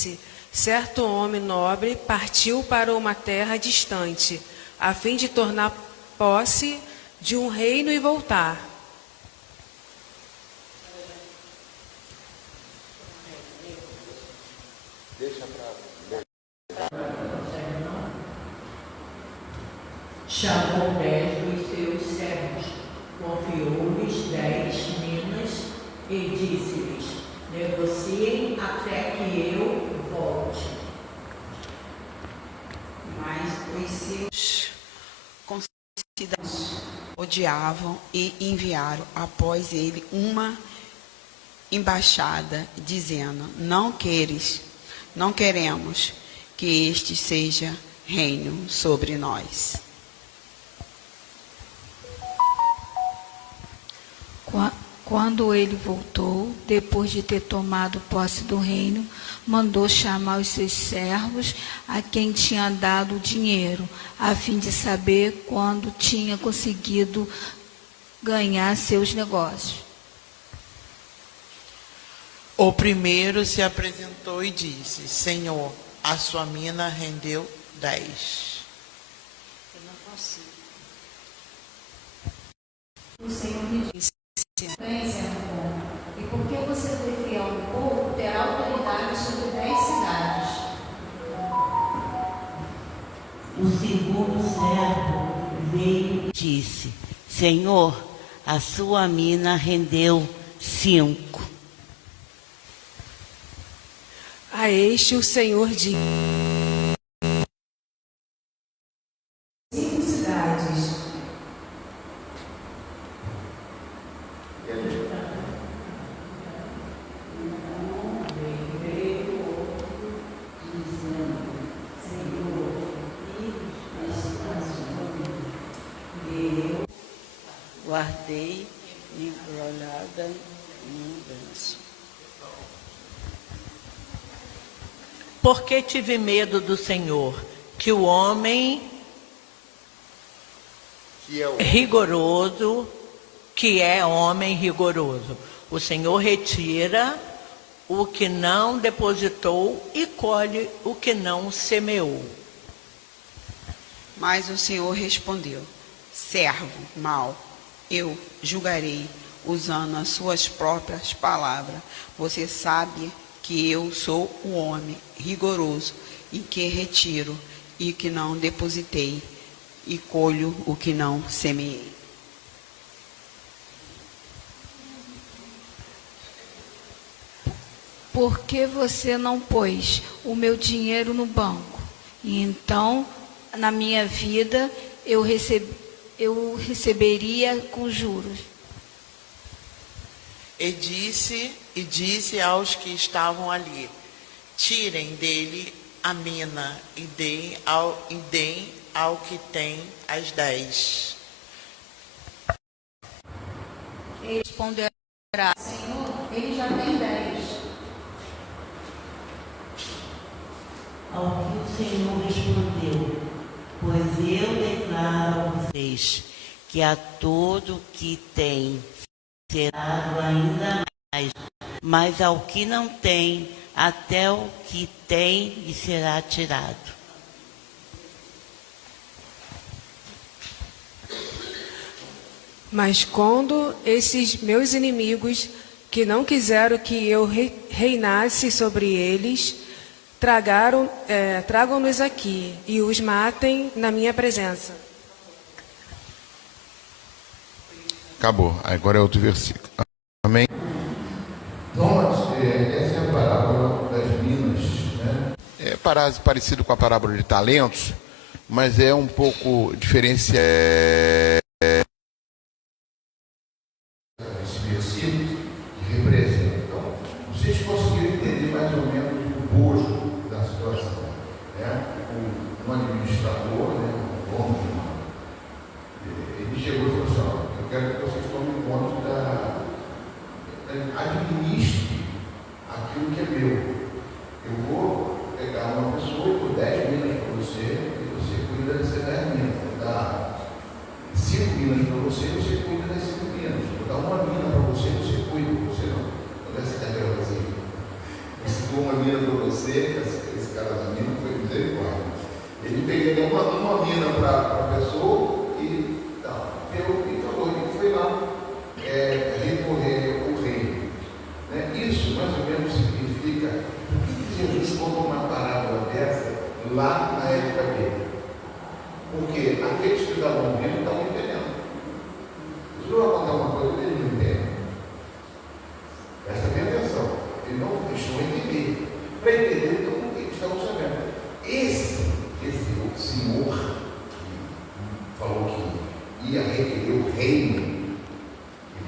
disse: certo homem nobre partiu para uma terra distante, a fim de tornar posse de um reino e voltar. Chamou 10 dos seus servos, confiou-lhes 10 minas e disse-lhes: negociem até que eu volte. Mas os seus concidadãos odiavam e enviaram após ele uma embaixada, dizendo: não queremos que este seja reino sobre nós. Quando ele voltou, depois de ter tomado posse do reino, mandou chamar os seus servos, a quem tinha dado o dinheiro, a fim de saber quando tinha conseguido ganhar seus negócios. O primeiro se apresentou e disse: Senhor, a sua mina rendeu 10. Eu não consigo. O Senhor lhe disse: bem, servo bom, e porque você foi fiel um pouco, terá autoridade sobre 10 cidades. O segundo servo veio e disse: Senhor, a sua mina rendeu 5. A este o Senhor disse: 5 cidades. Guardei embrulhada num lenço. Porque tive medo do Senhor, que o homem rigoroso, que é homem rigoroso. O Senhor retira o que não depositou e colhe o que não semeou. Mas o Senhor respondeu: servo mau, eu julgarei usando as suas próprias palavras. Você sabe que eu sou o homem rigoroso, e que retiro e que não depositei, e colho o que não semeei. Por que você não pôs o meu dinheiro no banco? E então, na minha vida, eu receberia com juros. E disse aos que estavam ali: tirem dele a mina e deem ao que tem as 10. Ele responderá: Senhor, ele já tem 10. Ao que o Senhor respondeu: pois eu declaro a vocês que a todo que tem será dado ainda mais, mas ao que não tem, até o que tem lhe será tirado. Mas quando esses meus inimigos, que não quiseram que eu reinasse sobre eles, tragam-nos aqui e os matem na minha presença. Acabou. Agora é outro versículo. Amém? Então, essa é a parábola das minas, né? É parecido com a parábola de talentos, mas é um pouco diferenciado. Esse versículo que representa. Então, vocês conseguiram entender mais ou menos o bojo da situação, né? Um administrador, né? Um dono, ele chegou e falou assim: ó, eu quero que vocês tomem conta administre aquilo que é meu. Eu vou pegar uma pessoa e dou 10 minas para você, e você cuida dessas 10 minas. Vou dar 5 minas para você e você cuida das 5 minas. Vou dar uma mina para você e você cuida. Você não. Quando essa ideia vai fazer. Você deu uma mina para você, esse cara da mina foi misericórdia. Ele deu uma mina para a pessoa e falou, ele foi lá recorrer ao rei. Né? Isso mais ou menos significa, por que Jesus contou uma parábola dessa lá na época dele? Porque aqueles que estavam ouvindo estavam entendendo. Se eu vou contar uma coisa, eles não entendem. Presta bem atenção. Eles não estão entendendo. Para entender, então, o que eles estavam sabendo. Esse senhor que falou que ia requerer o reino,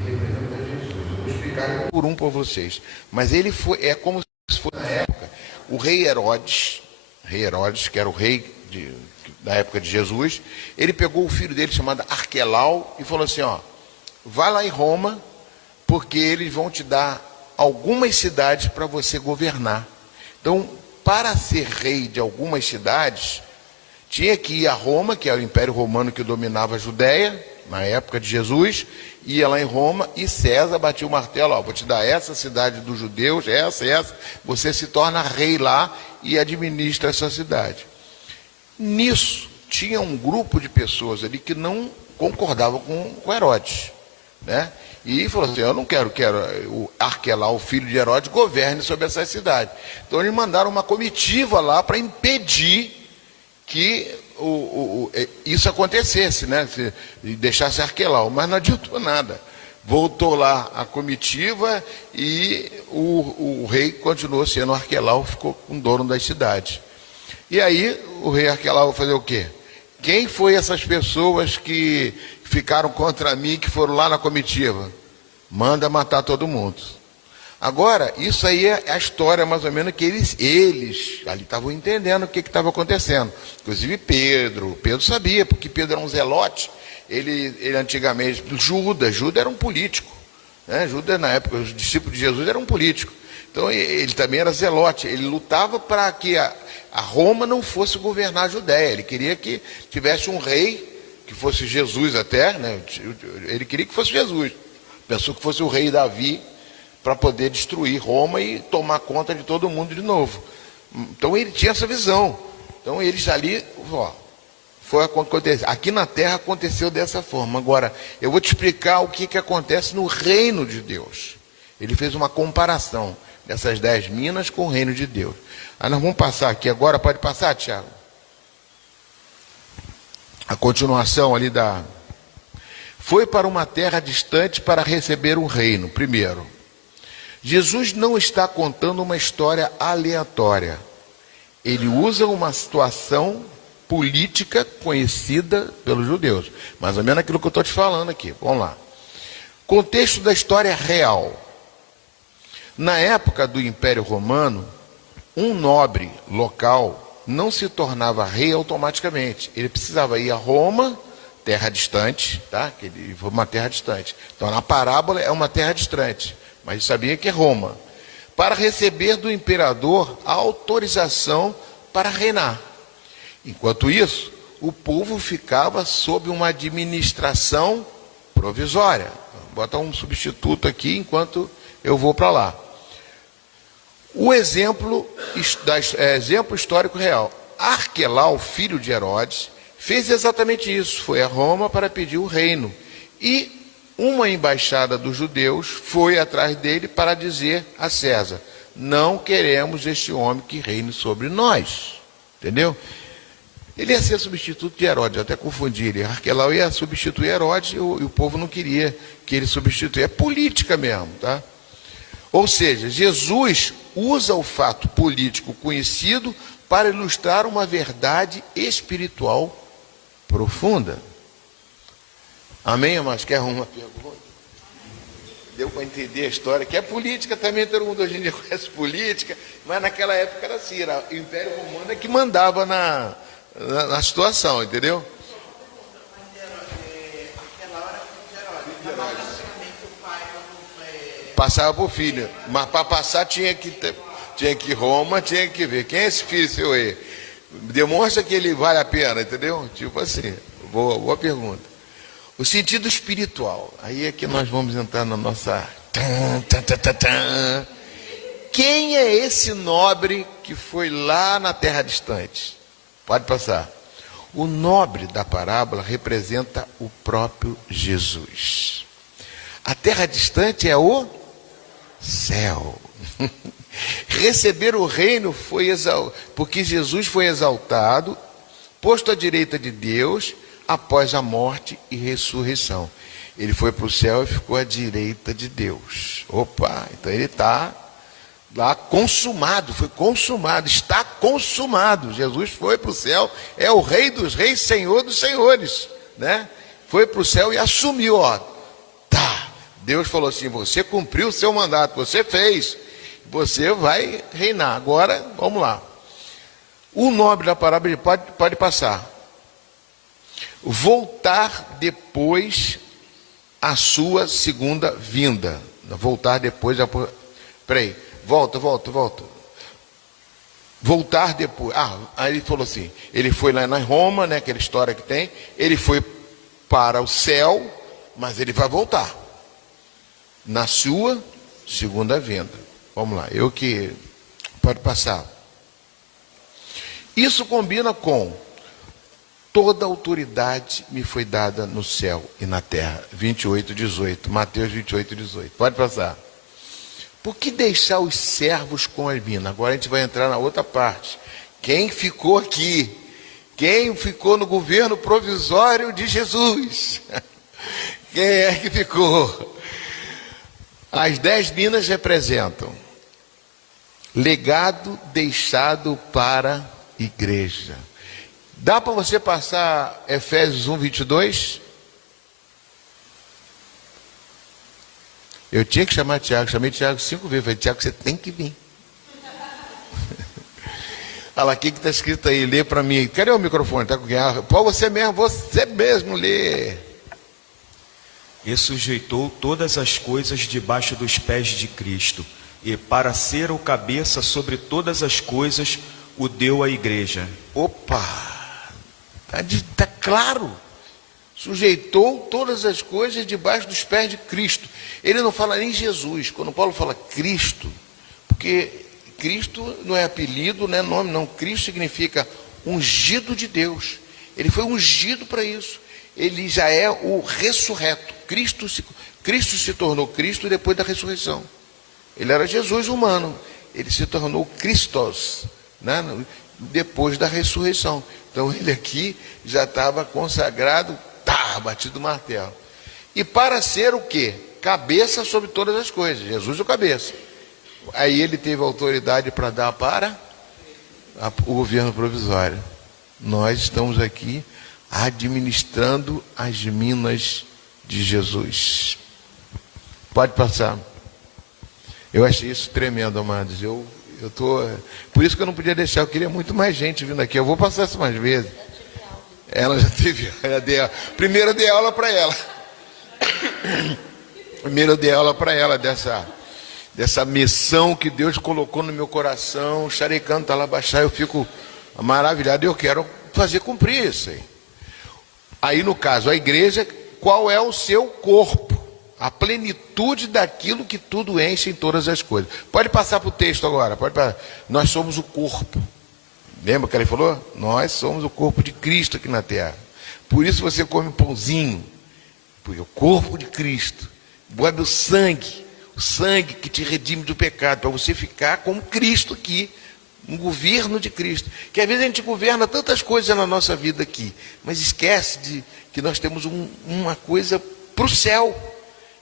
ele representa Jesus. Eu vou explicar por um para vocês. Mas ele foi, é como se fosse na época, o rei Herodes, que era o rei da época de Jesus, ele pegou o filho dele chamado Arquelau e falou assim, vai lá em Roma, porque eles vão te dar algumas cidades para você governar. Então, para ser rei de algumas cidades, tinha que ir a Roma, que era o Império Romano que dominava a Judéia, na época de Jesus, ia lá em Roma e César batia o martelo, vou te dar essa cidade dos judeus, essa, você se torna rei lá e administra essa cidade. Nisso, tinha um grupo de pessoas ali que não concordavam com Herodes, né? E falou assim, eu não quero que o Arquelau, o filho de Herodes, governe sobre essa cidade. Então eles mandaram uma comitiva lá para impedir que isso acontecesse, né? E deixasse Arquelau, mas não adiantou nada. Voltou lá a comitiva e o rei continuou sendo Arquelau, ficou com dono das cidades. E aí o rei Arquelau vai fazer o quê? Quem foi essas pessoas que ficaram contra mim, que foram lá na comitiva? Manda matar todo mundo. Agora, isso aí é a história mais ou menos que eles ali estavam entendendo o que estava acontecendo. Inclusive Pedro sabia, porque Pedro era um zelote. Ele antigamente, Judas era um político, né? Judas na época, os discípulos de Jesus eram um político. Então ele também era zelote, ele lutava para que a Roma não fosse governar a Judéia, ele queria que tivesse um rei, que fosse Jesus até, né? Ele queria que fosse Jesus, pensou que fosse o rei Davi, para poder destruir Roma e tomar conta de todo mundo de novo. Então ele tinha essa visão, então eles ali, foi acontecer. Aqui na terra aconteceu dessa forma. Agora, eu vou te explicar o que acontece no reino de Deus. Ele fez uma comparação dessas 10 minas com o reino de Deus. Aí nós vamos passar aqui agora, pode passar, Tiago? A continuação ali Foi para uma terra distante para receber um reino, primeiro. Jesus não está contando uma história aleatória. Ele usa uma situação política conhecida pelos judeus. Mais ou menos aquilo que eu estou te falando aqui. Vamos lá. Contexto da história real. Na época do Império Romano, um nobre local não se tornava rei automaticamente. Ele precisava ir a Roma, terra distante, tá? Ele foi uma terra distante. Então, na parábola é uma terra distante, mas sabia que é Roma, para receber do imperador a autorização para reinar. Enquanto isso, o povo ficava sob uma administração provisória. Vou botar um substituto aqui enquanto eu vou para lá. O exemplo histórico real. Arquelau, filho de Herodes, fez exatamente isso. Foi a Roma para pedir o reino. E uma embaixada dos judeus foi atrás dele para dizer a César: não queremos este homem que reine sobre nós. Entendeu? Ele ia ser substituto de Herodes, eu até confundi ele. Arquelau ia substituir Herodes e o povo não queria que ele substituísse. É política mesmo, tá? Ou seja, Jesus usa o fato político conhecido para ilustrar uma verdade espiritual profunda. Amém, irmãos? Quer uma pergunta? Deu para entender a história, que é política também, todo mundo hoje em dia conhece política, mas naquela época era assim, era o Império Romano que mandava na situação, entendeu? Passava para o filho, mas para passar tinha que ir Roma, tinha que ver quem é esse filho seu aí. Demonstra que ele vale a pena, entendeu? Tipo assim, boa pergunta. O sentido espiritual, aí é que nós vamos entrar na nossa... quem é esse nobre que foi lá na terra distante? Pode passar. O nobre da parábola representa o próprio Jesus. A terra distante é o céu. Receber o reino foi porque Jesus foi exaltado, posto à direita de Deus, após a morte e ressurreição. Ele foi para o céu e ficou à direita de Deus. Opa, então ele está lá consumado, foi consumado, está consumado. Jesus foi para o céu, é o Rei dos Reis, Senhor dos Senhores, né? Foi para o céu e assumiu, ó. Tá, Deus falou assim: você cumpriu o seu mandato, você fez, você vai reinar. Agora, vamos lá. O nobre da parábola pode passar. Voltar depois a sua segunda vinda. Voltar depois. Peraí, volta. Voltar depois. Aí ele falou assim: ele foi lá na Roma, né, aquela história que tem. Ele foi para o céu, mas ele vai voltar na sua segunda vinda. Vamos lá, pode passar. Isso combina com: toda autoridade me foi dada no céu e na terra. 28:18. Mateus 28:18. Pode passar. Por que deixar os servos com as minas? Agora a gente vai entrar na outra parte. Quem ficou aqui? Quem ficou no governo provisório de Jesus? Quem é que ficou? As 10 minas representam legado deixado para a igreja. Dá para você passar Efésios 1:22? Eu tinha que chamar Tiago, chamei Tiago 5 vezes. Falei: Tiago, você tem que vir. Olha lá, o que está escrito aí? Lê para mim. Cadê o microfone? Está com quem? Pô, você mesmo lê. E sujeitou todas as coisas debaixo dos pés de Cristo, e para ser o cabeça sobre todas as coisas, o deu à igreja. Opa! Está claro. Sujeitou todas as coisas debaixo dos pés de Cristo. Ele não fala nem Jesus. Quando Paulo fala Cristo, porque Cristo não é apelido, não é nome, não. Cristo significa ungido de Deus. Ele foi ungido para isso. Ele já é o ressurreto. Cristo se tornou Cristo depois da ressurreição. Ele era Jesus humano. Ele se tornou Christos, né, depois da ressurreição. Então ele aqui já estava consagrado, batido o martelo. E para ser o quê? Cabeça sobre todas as coisas. Jesus é o cabeça. Aí ele teve autoridade para dar para o governo provisório. Nós estamos aqui administrando as minas de Jesus. Pode passar. Eu achei isso tremendo, amados. Por isso que eu não podia deixar. Eu queria muito mais gente vindo aqui. Eu vou passar isso mais vezes. Ela já teve. Primeiro eu dei aula para ela. Primeiro eu dei aula para ela dessa missão que Deus colocou no meu coração. Xarecando, tá lá baixar, eu fico maravilhado. Eu quero fazer cumprir isso aí. Aí, no caso, a igreja, qual é o seu corpo? A plenitude daquilo que tudo enche em todas as coisas. Pode passar para o texto agora. Nós somos o corpo. Lembra que ele falou? Nós somos o corpo de Cristo aqui na terra. Por isso você come pãozinho. Porque o corpo de Cristo. Bebe o sangue que te redime do pecado, para você ficar como Cristo aqui, um governo de Cristo. Que às vezes a gente governa tantas coisas na nossa vida aqui, mas esquece que nós temos uma coisa para o céu,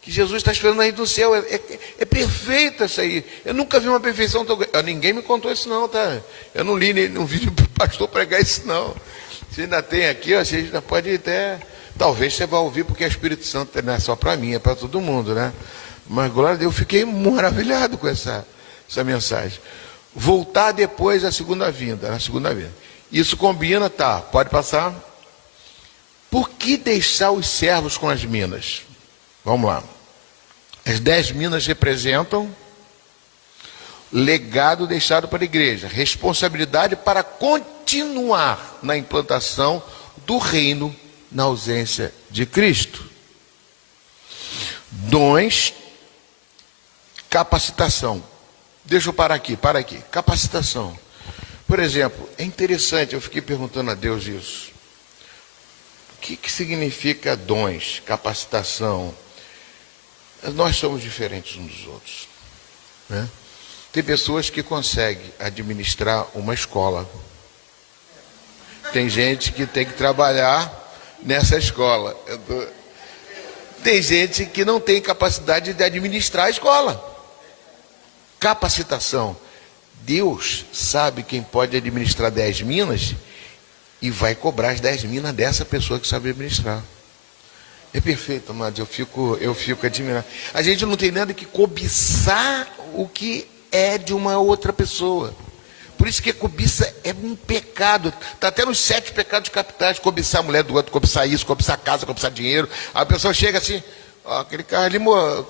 que Jesus está esperando aí do céu. É perfeita isso aí. Eu nunca vi uma perfeição tão grande. Ninguém me contou isso não, tá? Eu não li nenhum vídeo para o pastor pregar isso não. Você ainda tem aqui, ó, você ainda pode até... Talvez você vá ouvir, porque o Espírito Santo não é só para mim, é para todo mundo, né? Mas, glória a Deus, eu fiquei maravilhado com essa mensagem. Voltar depois da segunda vinda, na segunda vinda. Isso combina, pode passar. Por que deixar os servos com as minas? Vamos lá. As 10 minas representam legado deixado para a igreja, responsabilidade para continuar na implantação do reino na ausência de Cristo. Dons, capacitação. Deixa eu parar aqui. Capacitação. Por exemplo, é interessante, eu fiquei perguntando a Deus isso. O que significa dons, capacitação? Nós somos diferentes uns dos outros, né? Tem pessoas que conseguem administrar uma escola. Tem gente que tem que trabalhar nessa escola. Tem gente que não tem capacidade de administrar a escola. Capacitação. Deus sabe quem pode administrar 10 minas e vai cobrar as 10 minas dessa pessoa que sabe administrar. É perfeito, amados, eu fico admirado. A gente não tem nada que cobiçar o que é de uma outra pessoa. Por isso que a cobiça é um pecado. Está até nos 7 pecados capitais: cobiçar a mulher do outro, cobiçar isso, cobiçar a casa, cobiçar dinheiro. A pessoa chega assim, ó, aquele carro ali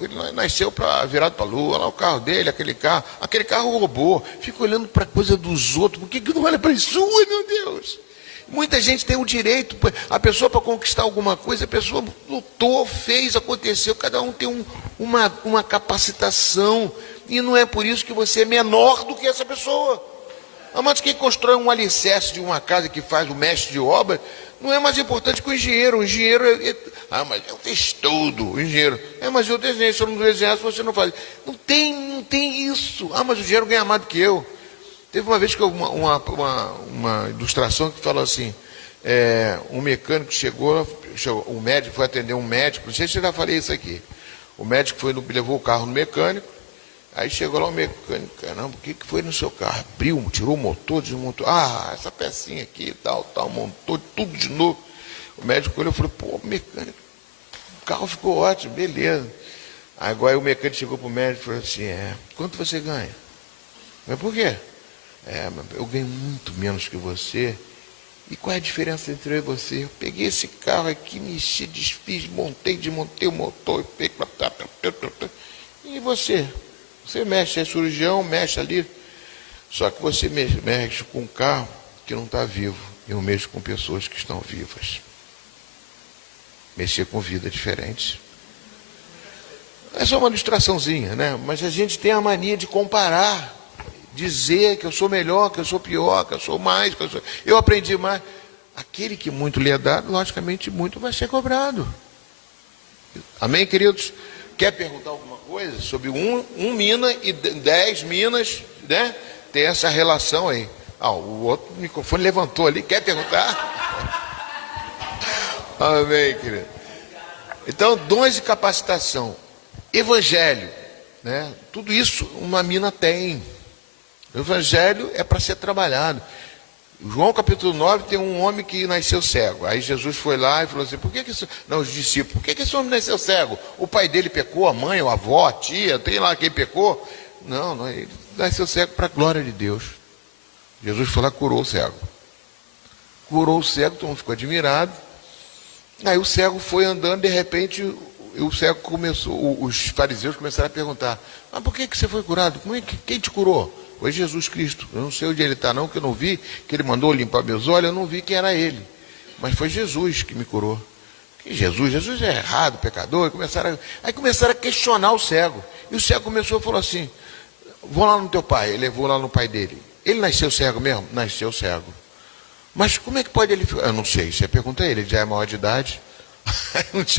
ele nasceu virado para a lua, lá o carro dele, aquele carro roubou. Fica olhando para a coisa dos outros. Por que não olha para a sua, meu Deus? Muita gente tem o direito, a pessoa, para conquistar alguma coisa, a pessoa lutou, fez, aconteceu, cada um tem uma capacitação, e não é por isso que você é menor do que essa pessoa. Mas quem constrói um alicerce de uma casa, que faz o mestre de obra, não é mais importante que o engenheiro. O engenheiro mas eu tenho estudo, o engenheiro. Mas eu desenho, se eu não desenhasse, você não faz. Não tem isso. Mas o engenheiro ganha mais do que eu. Teve uma vez que uma ilustração que falou assim, um mecânico chegou, um médico foi atender um médico, não sei se eu já falei isso aqui. O médico levou o carro no mecânico, aí chegou lá o mecânico: caramba, o que foi no seu carro? Abriu, tirou o motor, desmontou. Essa pecinha aqui, tal, montou tudo de novo. O médico olhou e falou: pô, mecânico, o carro ficou ótimo, beleza. Agora o mecânico chegou para o médico e falou assim: quanto você ganha? Mas por quê? Eu ganho muito menos que você. E qual é a diferença entre eu e você? Eu peguei esse carro aqui, mexi, desfiz, desmontei o motor, e você? Você mexe, é cirurgião, mexe ali. Só que você mexe com um carro que não está vivo. Eu mexo com pessoas que estão vivas. Mexer com vida diferente. É só uma ilustraçãozinha, né? Mas a gente tem a mania de comparar. Dizer que eu sou melhor, que eu sou pior, que eu sou mais, eu aprendi mais. Aquele que muito lhe é dado, logicamente muito vai ser cobrado. Amém, queridos? Quer perguntar alguma coisa sobre um mina e 10 minas, né? Tem essa relação aí. O outro microfone levantou ali. Quer perguntar? Amém, querido. Então, dons de capacitação, evangelho, né? Tudo isso uma mina tem. O evangelho é para ser trabalhado. João capítulo 9 tem um homem que nasceu cego. Aí Jesus foi lá e falou assim: por que isso? Não, os discípulos, por que esse homem nasceu cego? O pai dele pecou, a mãe, a avó, a tia, tem lá quem pecou? Não, ele nasceu cego para a glória de Deus. Jesus foi lá e curou o cego. Curou o cego, todo mundo ficou admirado. Aí o cego foi andando, de repente, o cego começou, os fariseus começaram a perguntar: mas por que você foi curado? Quem te curou? Foi Jesus Cristo. Eu não sei onde ele está não, que eu não vi, que ele mandou limpar meus olhos, eu não vi que era ele. Mas foi Jesus que me curou. Que Jesus é errado, pecador. Aí começaram a questionar o cego. E o cego começou e falou assim: vou lá no teu pai. Ele levou lá no pai dele. Ele nasceu cego mesmo? Nasceu cego. Mas como é que pode ele ficar? Eu não sei, você pergunta a ele já é maior de idade.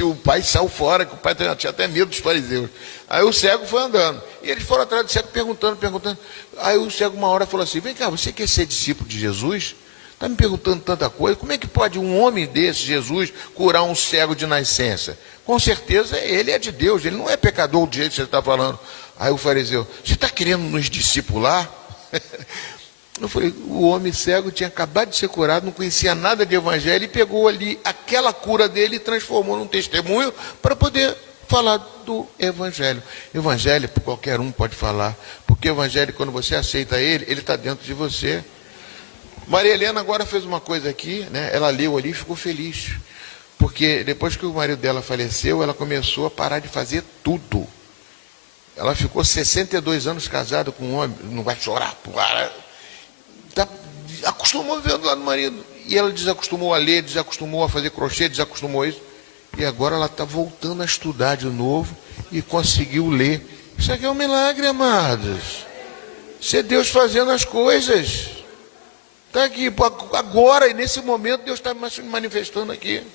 O pai saiu fora, que o pai tinha até medo dos fariseus. Aí o cego foi andando. E eles foram atrás do cego perguntando. Aí o cego uma hora falou assim: vem cá, você quer ser discípulo de Jesus? Está me perguntando tanta coisa. Como é que pode um homem desse, Jesus, curar um cego de nascença? Com certeza ele é de Deus, ele não é pecador do jeito que você está falando. Aí o fariseu: você está querendo nos discipular? Eu falei: o homem cego tinha acabado de ser curado, não conhecia nada de evangelho, e pegou ali aquela cura dele e transformou num testemunho para poder falar do evangelho. Evangelho qualquer um pode falar, porque o evangelho, quando você aceita ele está dentro de você. Maria Helena agora fez uma coisa aqui, né? Ela leu ali e ficou feliz, porque depois que o marido dela faleceu, ela começou a parar de fazer tudo. Ela ficou 62 anos casada com um homem, não vai chorar, acostumou vendo lá no marido, e ela desacostumou a ler, desacostumou a fazer crochê, desacostumou isso, e agora ela está voltando a estudar de novo e conseguiu ler. Isso aqui é um milagre, amados. Isso é Deus fazendo as coisas. Está aqui, agora, e nesse momento, Deus está se manifestando aqui.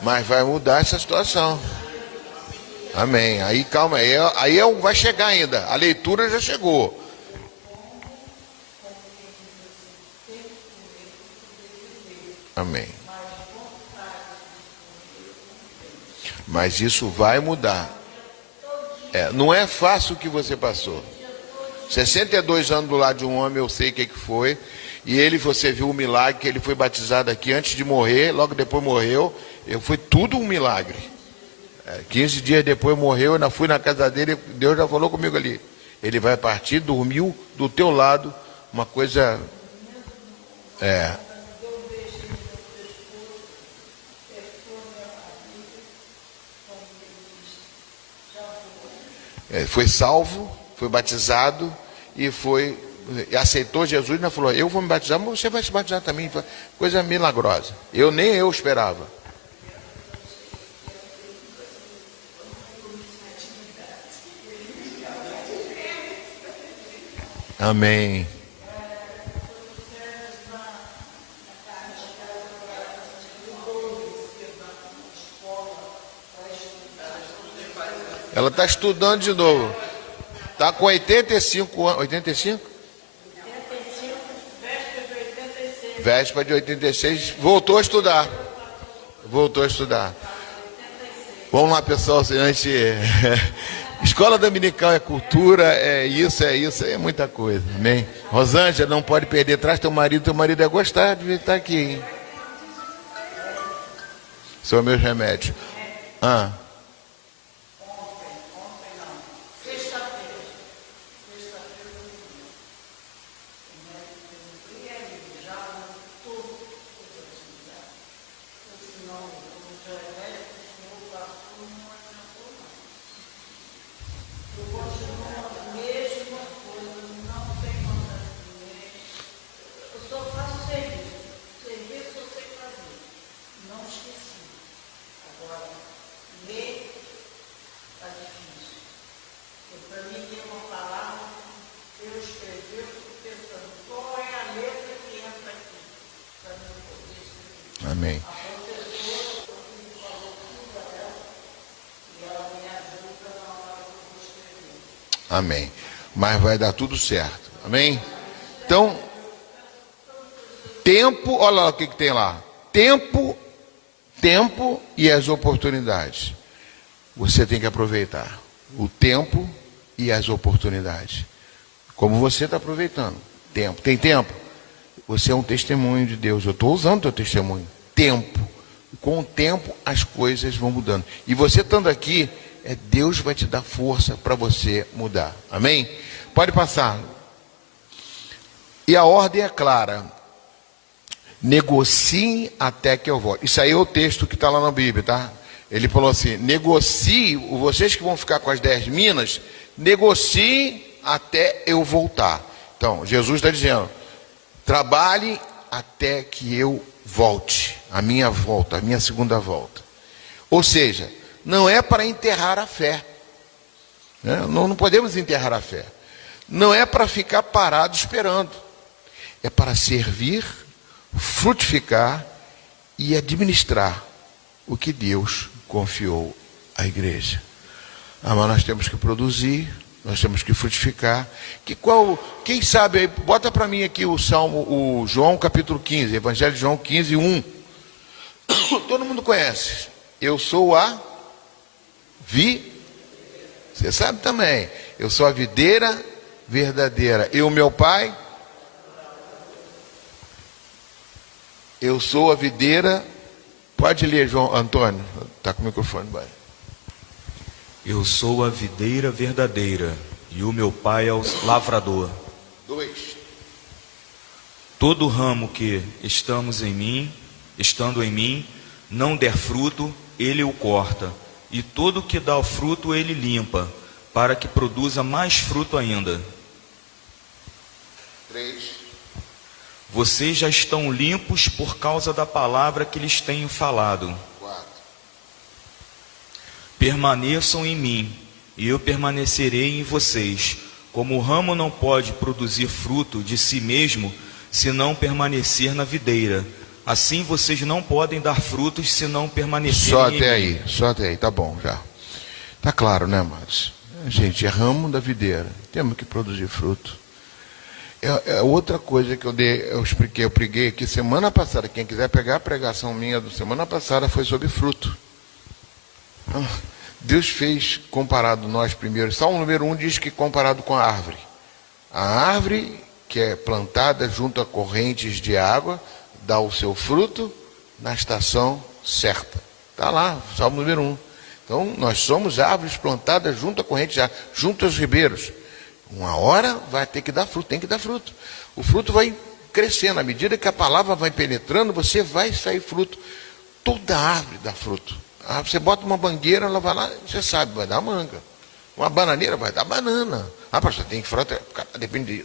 Mas vai mudar essa situação. Amém. Aí calma, aí vai chegar ainda. A leitura já chegou. Amém. Mas isso vai mudar. Não é fácil o que você passou. 62 anos do lado de um homem, eu sei o que foi. E você viu o milagre, que ele foi batizado aqui antes de morrer, logo depois morreu. Foi tudo um milagre. 15 dias depois morreu, eu ainda fui na casa dele, Deus já falou comigo ali. Ele vai partir, dormiu do teu lado, uma coisa... foi salvo, foi batizado e aceitou Jesus, e falou, eu vou me batizar, mas você vai se batizar também. Coisa milagrosa. Nem eu esperava. Amém. Ela está estudando de novo. Está com 85 anos. 85? Véspera de 86. Voltou a estudar. Vamos lá, pessoal. Antes, escola dominical é cultura, é isso, é muita coisa. Amém? Rosângela, não pode perder. Traz teu marido é gostar de estar aqui, hein? São meus remédios. Amém. Amém. Mas vai dar tudo certo. Amém? Então, tempo, olha lá o que tem lá. Tempo e as oportunidades. Você tem que aproveitar o tempo e as oportunidades. Como você está aproveitando. Tempo. Tem tempo? Você é um testemunho de Deus. Eu estou usando o teu testemunho. Tempo. Com o tempo as coisas vão mudando. E você estando aqui, Deus vai te dar força para você mudar. Amém? Pode passar. E a ordem é clara. Negociem até que eu volte. Isso aí é o texto que está lá na Bíblia, tá? Ele falou assim, negocie, vocês que vão ficar com as 10 minas, negociem até eu voltar. Então, Jesus está dizendo, trabalhe até que eu volte, a minha volta, a minha segunda volta. Ou seja, não é para enterrar a fé. Né? Não podemos enterrar a fé. Não é para ficar parado esperando. É para servir, frutificar e administrar o que Deus confiou à igreja. Mas nós temos que produzir, nós temos que frutificar. Quem sabe aí, bota para mim aqui o João capítulo 15, Evangelho de João 15, 1. Todo mundo conhece. Eu sou você sabe também. Eu sou a videira verdadeira. E o meu pai? Eu sou a videira. Pode ler, João Antônio. Está com o microfone, vai. Eu sou a videira verdadeira, e o meu pai é o lavrador. 2. Todo ramo que estando em mim, não der fruto, ele o corta, e todo que dá o fruto, ele limpa, para que produza mais fruto ainda. 3. Vocês já estão limpos por causa da palavra que lhes tenho falado. Permaneçam em mim, e eu permanecerei em vocês. Como o ramo não pode produzir fruto de si mesmo, se não permanecer na videira, assim vocês não podem dar frutos se não permanecerem em mim. Só até aí, tá bom já. Tá claro, né, amados? A gente é ramo da videira, temos que produzir fruto. É outra coisa que eu preguei aqui semana passada. Quem quiser pegar a pregação minha da semana passada foi sobre fruto. Deus fez comparado nós primeiro. Salmo número 1 diz que comparado com a árvore. A árvore que é plantada junto a correntes de água, dá o seu fruto na estação certa. Está lá, Salmo número 1. Então, nós somos árvores plantadas junto a correntes de água, junto aos ribeiros. Uma hora vai ter que dar fruto, tem que dar fruto. O fruto vai crescendo, à medida que a palavra vai penetrando, você vai sair fruto. Toda árvore dá fruto. Você bota uma mangueira, ela vai lá, você sabe, vai dar manga. Uma bananeira vai dar banana. Pastor, tem que fruta, depende,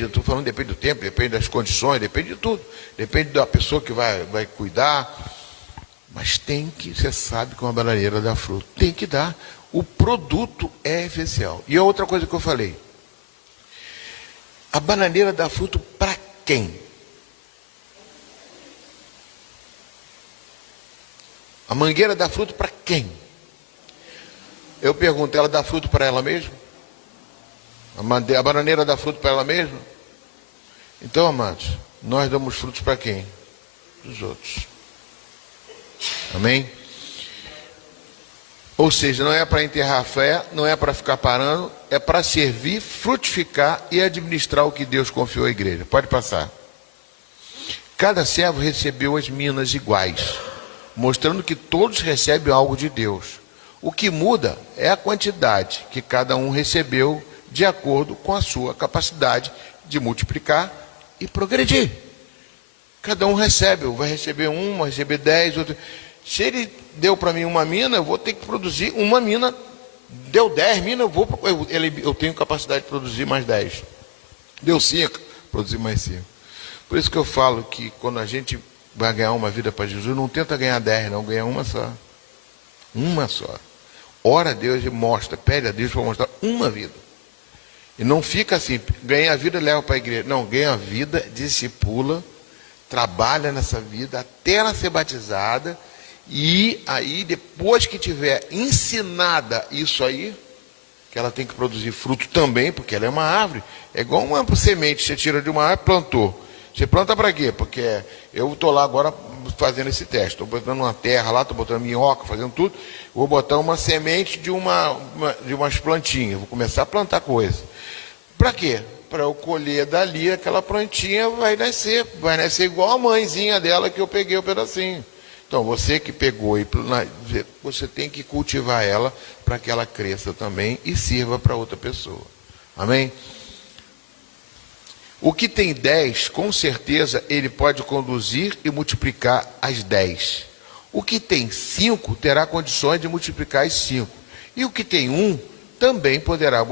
eu estou falando, depende do tempo, depende das condições, depende de tudo. Depende da pessoa que vai cuidar. Mas você sabe que uma bananeira dá fruto. Tem que dar. O produto é essencial. E a outra coisa que eu falei. A bananeira dá fruto para quem? A mangueira dá fruto para quem? Eu pergunto, ela dá fruto para ela mesma? A bananeira dá fruto para ela mesma? Então, amados, nós damos frutos para quem? Dos outros. Amém? Ou seja, não é para enterrar a fé, não é para ficar parando, é para servir, frutificar e administrar o que Deus confiou à igreja. Pode passar. Cada servo recebeu as minas iguais, mostrando que todos recebem algo de Deus. O que muda é a quantidade que cada um recebeu de acordo com a sua capacidade de multiplicar e progredir. Cada um recebe, vai receber um, vai receber 10, outro. Se ele deu para mim uma mina, eu vou ter que produzir uma mina. Deu 10 minas, eu tenho capacidade de produzir mais 10. Deu 5, produzir mais 5. Por isso que eu falo que quando a gente vai ganhar uma vida para Jesus, não tenta ganhar 10, não, ganha uma só. Uma só. Ora a Deus e mostra, pede a Deus para mostrar uma vida. E não fica assim, ganha a vida e leva para a igreja. Não, ganha a vida, discipula, trabalha nessa vida até ela ser batizada. E aí, depois que tiver ensinada isso aí, que ela tem que produzir fruto também, porque ela é uma árvore. É igual uma semente, você tira de uma árvore, plantou. Você planta para quê? Porque eu estou lá agora fazendo esse teste. Estou botando uma terra lá, estou botando minhoca, fazendo tudo. Vou botar uma semente de umas plantinhas. Vou começar a plantar coisa. Para quê? Para eu colher dali, aquela plantinha vai nascer igual a mãezinha dela que eu peguei o pedacinho. Então, você que pegou, você tem que cultivar ela para que ela cresça também e sirva para outra pessoa. Amém? O que tem 10, com certeza, ele pode conduzir e multiplicar as 10. O que tem 5, terá condições de multiplicar as 5. E o que tem 1, também poderá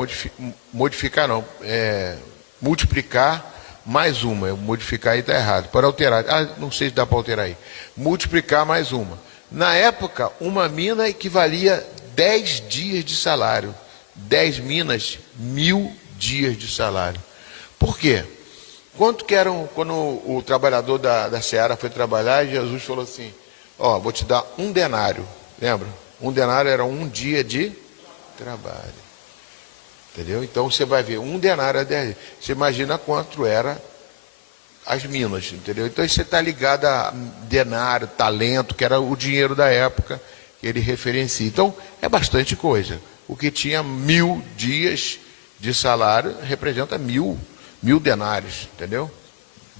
multiplicar mais uma. Modificar aí está errado. Para alterar, não sei se dá para alterar aí. Multiplicar mais uma. Na época, uma mina equivalia 10 dias de salário. 10 minas, 1000 dias de salário. Por quê? Quanto que eram, quando o trabalhador da Seara foi trabalhar, Jesus falou assim, vou te dar 1 denário. Lembra? 1 denário era 1 dia de trabalho. Entendeu? Então você vai ver, 1 denário é 10. Você imagina quanto era as minas, entendeu? Então você está ligado a denário, talento, que era o dinheiro da época que ele referencia. Então é bastante coisa. O que tinha 1000 dias de salário representa 1000 denários, entendeu?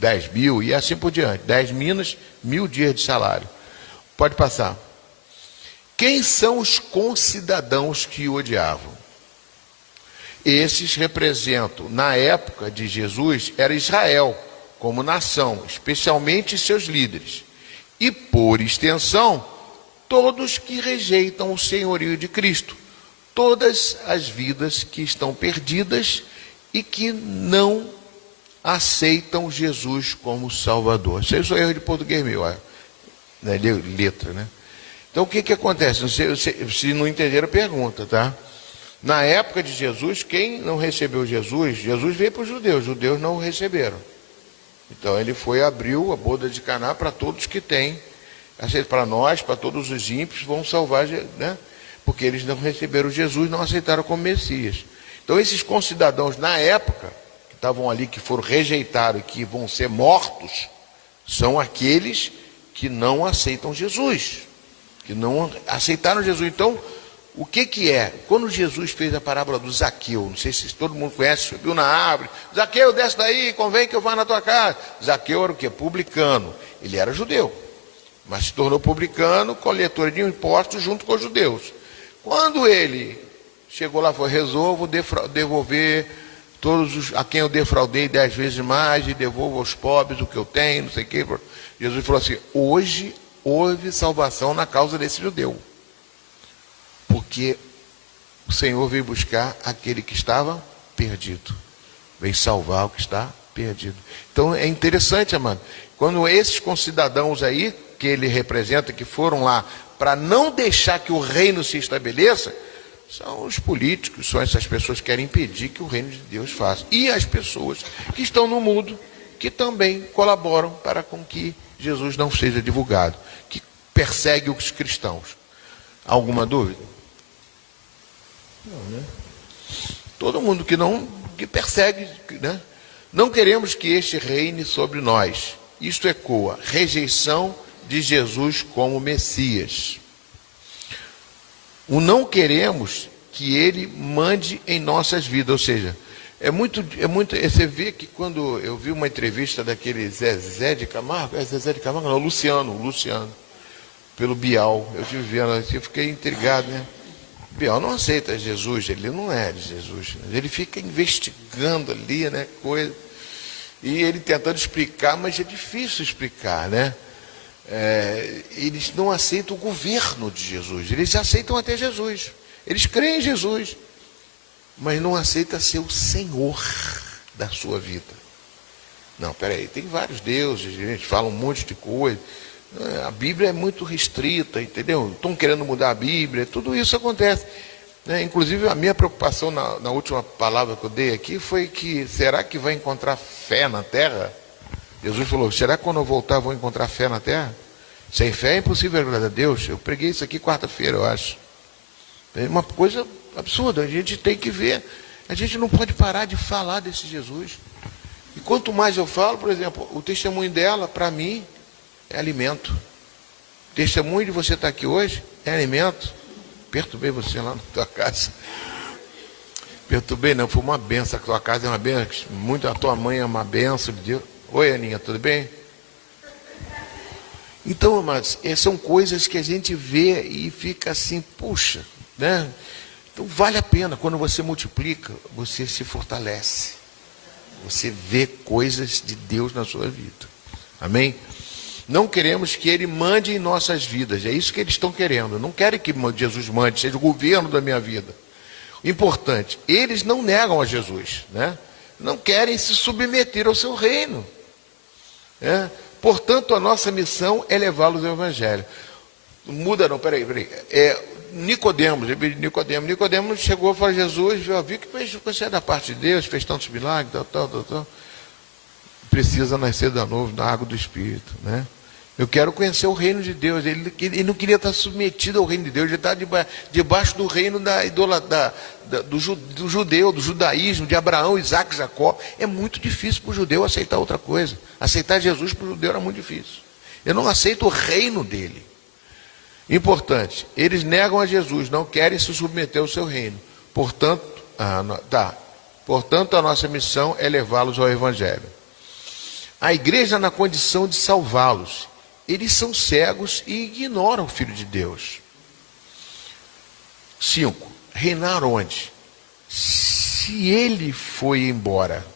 10.000 e assim por diante. 10 minas, 1000 dias de salário. Pode passar. Quem são os concidadãos que o odiavam? Esses representam, na época de Jesus, era Israel, como nação, especialmente seus líderes. E, por extensão, todos que rejeitam o senhorio de Cristo. Todas as vidas que estão perdidas e que não aceitam Jesus como Salvador. Isso aí é erro de português meu, né? Letra, né? Então o que acontece? Se não entenderam, pergunta, tá? Na época de Jesus, quem não recebeu Jesus, Jesus veio para os judeus não o receberam. Então ele abriu a boda de Caná para todos que têm, para nós, para todos os ímpios, vão salvar, né? Porque eles não receberam Jesus, não aceitaram como Messias. Então esses concidadãos na época, que estavam ali, que foram rejeitados e que vão ser mortos, são aqueles que não aceitam Jesus, que não aceitaram Jesus. Então, o que é? Quando Jesus fez a parábola do Zaqueu, não sei se todo mundo conhece, subiu na árvore, Zaqueu, desce daí, convém que eu vá na tua casa. Zaqueu era o quê? Publicano. Ele era judeu, mas se tornou publicano, coletor de impostos junto com os judeus. Quando ele chegou lá, resolvo devolver todos a quem eu defraudei 10 vezes mais e devolvo aos pobres o que eu tenho, não sei o quê. Jesus falou assim, hoje houve salvação na causa desse judeu. Porque o Senhor veio buscar aquele que estava perdido. Veio salvar o que está perdido. Então é interessante, amado. Quando esses concidadãos aí, que ele representa, que foram lá para não deixar que o reino se estabeleça, são os políticos, são essas pessoas que querem impedir que o reino de Deus faça. E as pessoas que estão no mundo, que também colaboram para com que Jesus não seja divulgado, que persegue os cristãos. Alguma dúvida? Não, né? Todo mundo que persegue, né? Não queremos que este reine sobre nós. Isto ecoa rejeição de Jesus como Messias. O não queremos que ele mande em nossas vidas, ou seja, você vê que quando eu vi uma entrevista daquele Zezé de Camargo, não, Luciano, pelo Bial, eu estive vendo, eu fiquei intrigado, né? Bial não aceita Jesus, ele não é de Jesus, ele fica investigando ali, né, coisa, e ele tentando explicar, mas é difícil explicar, né? Eles não aceitam o governo de Jesus, eles aceitam até Jesus, eles creem em Jesus, mas não aceitam ser o Senhor da sua vida. Não, peraí, tem vários deuses, a gente fala um monte de coisa, a Bíblia é muito restrita, entendeu? Estão querendo mudar a Bíblia, tudo isso acontece, né? Inclusive a minha preocupação na última palavra que eu dei aqui foi que, será que vai encontrar fé na terra? Jesus falou, será que quando eu voltar vou encontrar fé na terra? Sem fé é impossível agradar a Deus. Eu preguei isso aqui quarta-feira, eu acho. É uma coisa absurda, a gente tem que ver. A gente não pode parar de falar desse Jesus. E quanto mais eu falo, por exemplo, o testemunho dela, para mim, é alimento. O testemunho de você estar aqui hoje é alimento. Perturbei você lá na tua casa. Perturbei não, foi uma benção. A tua casa é uma benção. Muito, a tua mãe é uma benção de Deus. Oi, Aninha, tudo bem? Então, amados, são coisas que a gente vê e fica assim, puxa, né? Então vale a pena, quando você multiplica, você se fortalece. Você vê coisas de Deus na sua vida. Amém? Não queremos que ele mande em nossas vidas, é isso que eles estão querendo. Não querem que Jesus mande, seja o governo da minha vida. Importante, eles não negam a Jesus, né? Não querem se submeter ao seu reino. Portanto, a nossa missão é levá-los ao Evangelho. Muda não, peraí. Nicodemos chegou e falou, Jesus, vi que você é da parte de Deus, fez tantos milagres, tal. Precisa nascer de novo na água do Espírito, né? Eu quero conhecer o reino de Deus. Ele não queria estar submetido ao reino de Deus, ele está debaixo do reino do judeu, do judaísmo, de Abraão, Isaac, Jacó. É muito difícil para o judeu aceitar outra coisa. Aceitar Jesus para o judeu era muito difícil. Eu não aceito o reino dele. Importante, eles negam a Jesus, não querem se submeter ao seu reino. Portanto, a nossa missão é levá-los ao Evangelho. A igreja na condição de salvá-los. Eles são cegos e ignoram o Filho de Deus. 5. Reinar onde? Se ele foi embora,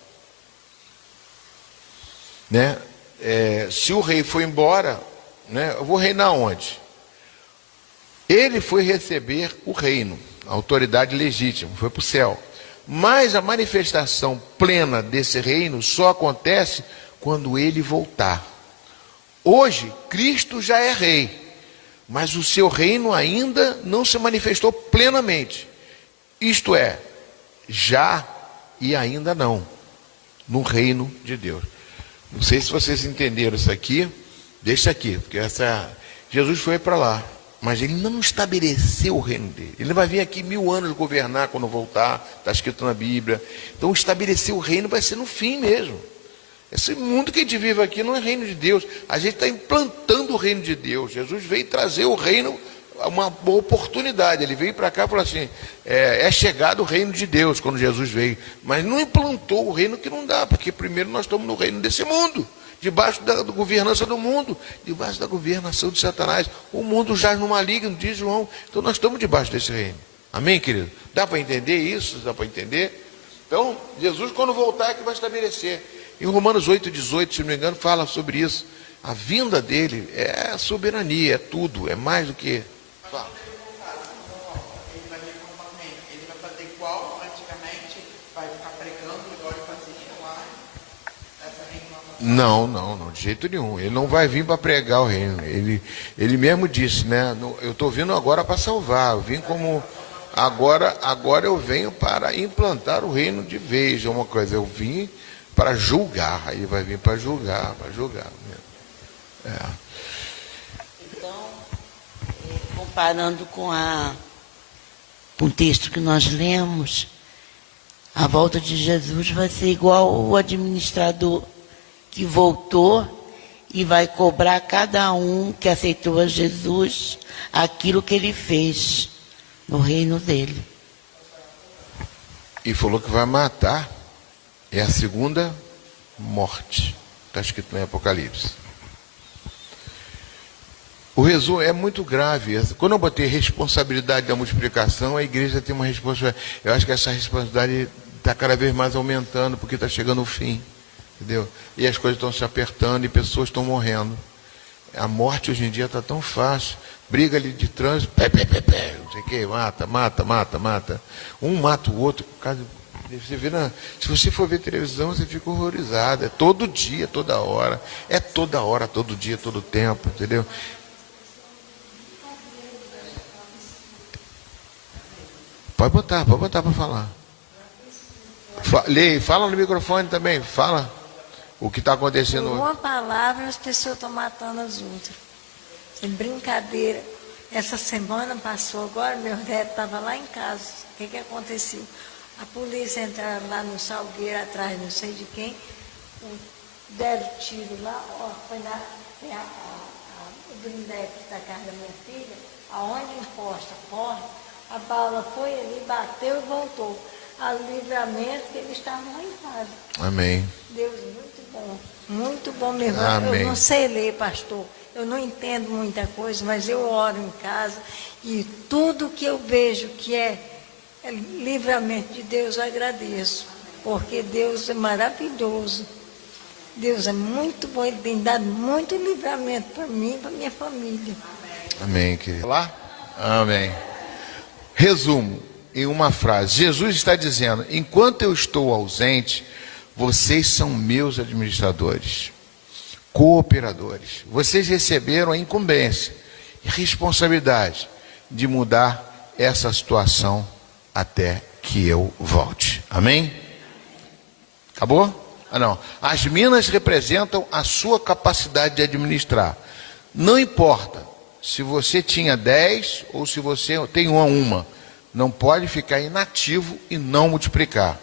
né? Se o rei foi embora, né? Eu vou reinar onde? Ele foi receber o reino, a autoridade legítima, foi para o céu. Mas a manifestação plena desse reino só acontece quando ele voltar. Hoje, Cristo já é rei, mas o seu reino ainda não se manifestou plenamente. Isto é, já e ainda não, no reino de Deus. Não sei se vocês entenderam isso aqui, deixa aqui, porque Jesus foi para lá, mas ele não estabeleceu o reino dele. Ele vai vir aqui 1000 anos governar quando voltar, está escrito na Bíblia. Então estabelecer o reino vai ser no fim mesmo. Esse mundo que a gente vive aqui não é reino de Deus. A gente está implantando o reino de Deus. Jesus veio trazer o reino, uma boa oportunidade. Ele veio para cá e falou assim, é chegado o reino de Deus quando Jesus veio. Mas não implantou o reino, que não dá, porque primeiro nós estamos no reino desse mundo, debaixo da governança do mundo, debaixo da governação de Satanás. O mundo jaz no maligno, diz João. Então nós estamos debaixo desse reino. Amém, querido? Dá para entender isso? Dá para entender? Então, Jesus, quando voltar, é que vai estabelecer. Em Romanos 8,18, se não me engano, fala sobre isso. A vinda dele é a soberania, é tudo, é mais do que... Fala. Ele vai fazer igual antigamente, vai ficar pregando igual ele fazia lá. Não, de jeito nenhum. Ele não vai vir para pregar o reino. Ele mesmo disse, né? Eu estou vindo agora para salvar. Eu vim como... Agora eu venho para implantar o reino de vez. É uma coisa, eu vim para julgar. Aí vai vir para julgar. Então, comparando com o texto que nós lemos, a volta de Jesus vai ser igual o administrador que voltou e vai cobrar cada um que aceitou a Jesus aquilo que ele fez no reino dele. E falou que vai matar. É a segunda morte. Está escrito no Apocalipse. O resumo é muito grave. Quando eu botei responsabilidade da multiplicação, a igreja tem uma responsabilidade. Eu acho que essa responsabilidade está cada vez mais aumentando, porque está chegando o fim. Entendeu? E as coisas estão se apertando e pessoas estão morrendo. A morte hoje em dia está tão fácil. Briga ali de trânsito, não sei o que, mata. Um mata o outro. Você vê se você for ver televisão, você fica horrorizado. É todo dia, toda hora. É toda hora, todo dia, todo tempo, entendeu? Pode botar para falar. Fala no microfone também, fala o que está acontecendo. Por uma palavra, as pessoas estão matando as outras. É brincadeira. Essa semana passou agora, meu neto estava lá em casa. O que aconteceu? A polícia entraram lá no Salgueiro, atrás não sei de quem, deram tiro lá, foi o blindex da casa da minha filha, aonde encosta a porta, a bala foi ali, bateu e voltou. A livramento que eles estavam lá em casa. Amém. Deus, muito bom mesmo. Amém. Eu não sei ler, pastor, eu não entendo muita coisa, mas eu oro em casa e tudo que eu vejo que é livramento de Deus, eu agradeço, porque Deus é maravilhoso. Deus é muito bom, Ele tem dado muito livramento para mim e para minha família. Amém, querido. Lá? Amém. Resumo em uma frase. Jesus está dizendo, enquanto eu estou ausente, vocês são meus administradores, cooperadores. Vocês receberam a incumbência e responsabilidade de mudar essa situação até que eu volte. Amém? Acabou? Não. As minas representam a sua capacidade de administrar. Não importa se você tinha 10 ou se você tem uma. Não pode ficar inativo e não multiplicar.